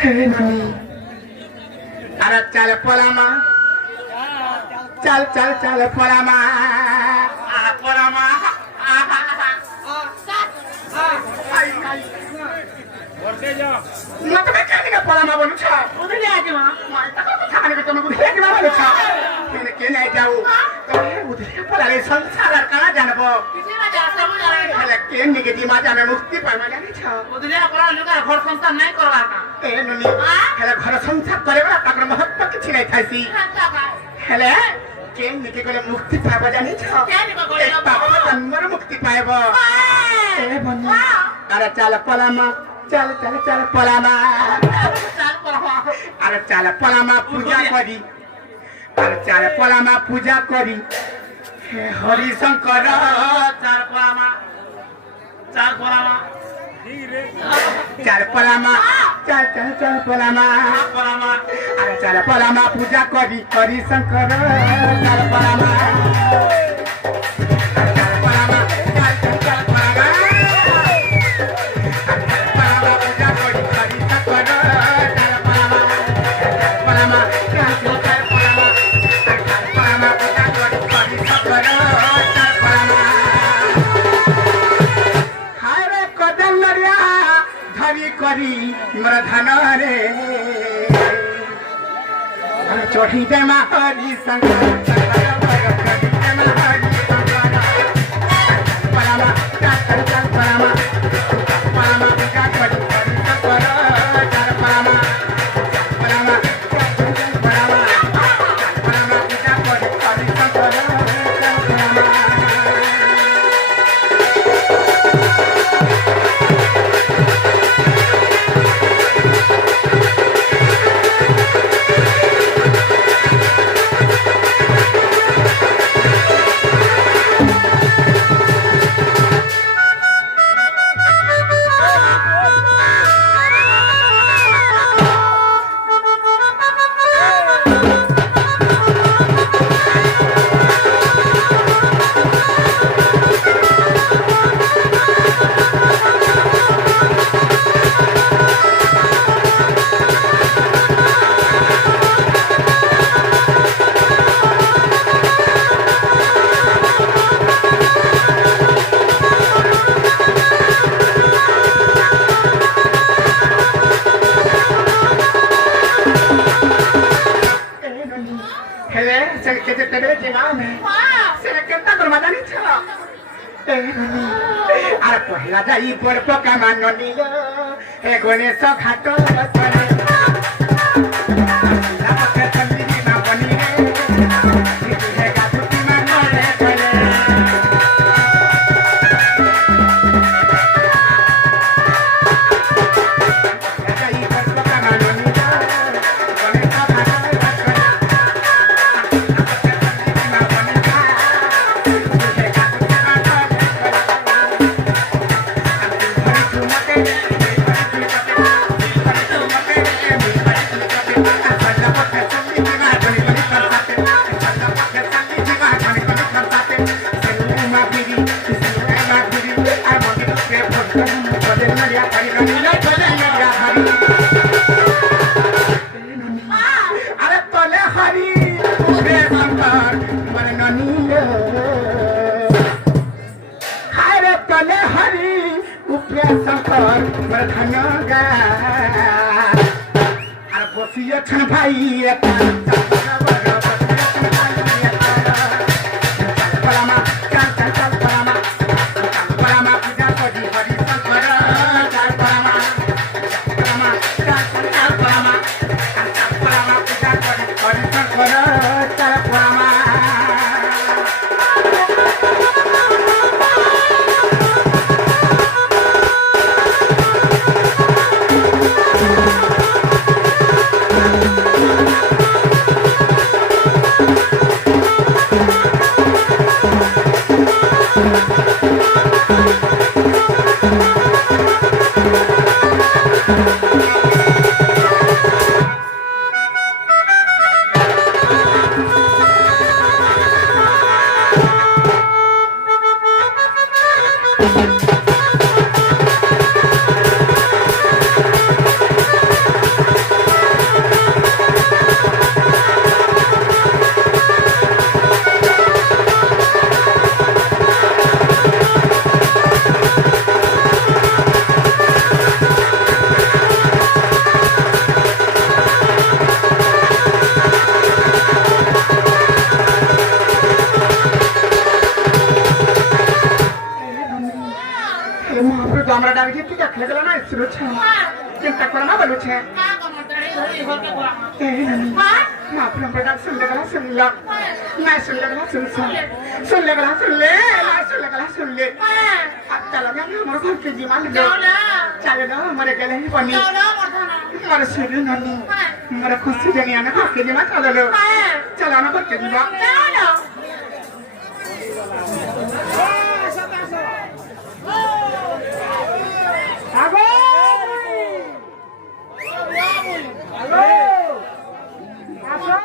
अरे चल पोलामा चल चल चल पोलामा पोलामा म तपाईँ कहाँनिर पोलामा बोल्नु छ उधर आके मा म त खानेको त म उधर आके मा बोल्नु छ किन के नै जाऊ उधर पोलाले संसार कहाँ जानु भयो किसिममा जाछ म जाने के निगेटिभमा जाने मुक्ति पाइमा जाने छ उधर पोला लुगा घर संसार नै करवाना ए नुनी हेले घर संसार गरेबा ताकर महत्व किछि नै थाइसी हेले के निके गले मुक्ति पाइबा जाने छ के निको गले बाबा जन्मर मुक्ति पाइबा ए भन्नु अरे चल पोलामा चल चल चल पोलामा अरे चल पोलामा पूजा करी अरे चल पोलामा पूजा करी हे हरि शंकर चल पोलामा चल पोलामा चल पोलामा चल चल चल पोलामा पोलामा अरे चल पोलामा पूजा करी हरि शंकर चल पोलामा मोर धन रे चढ़ी दे हरि शंकर पहला जाई पर पका मान नील ए गणेश घाट କରୁଛେ ଆପଣ ପ୍ରକାର ଶୁଣିଲେ ଗଲା ଶୁଣିଲ ନାଇଁ ଶୁଣିଲେ ଗଲା ଶୁଣୁଛ ଶୁଣିଲେ ଗଲା ଶୁଣିଲେ ନାଇଁ ଶୁଣିଲେ ଗଲା ଶୁଣିଲେ ଚାଲ ଆମର ଘରକେ ଯିମା ଚାଲ ମୋର ଗଲେ ବନି ମୋର ଶୁଣି ନନି ମୋର ଖୁସି ଜାଣି ଆମେ ଘରକେ ଯିମା ଚାଲ ଚାଲ ଆମେ ଘରକେ ଯିବା Hello!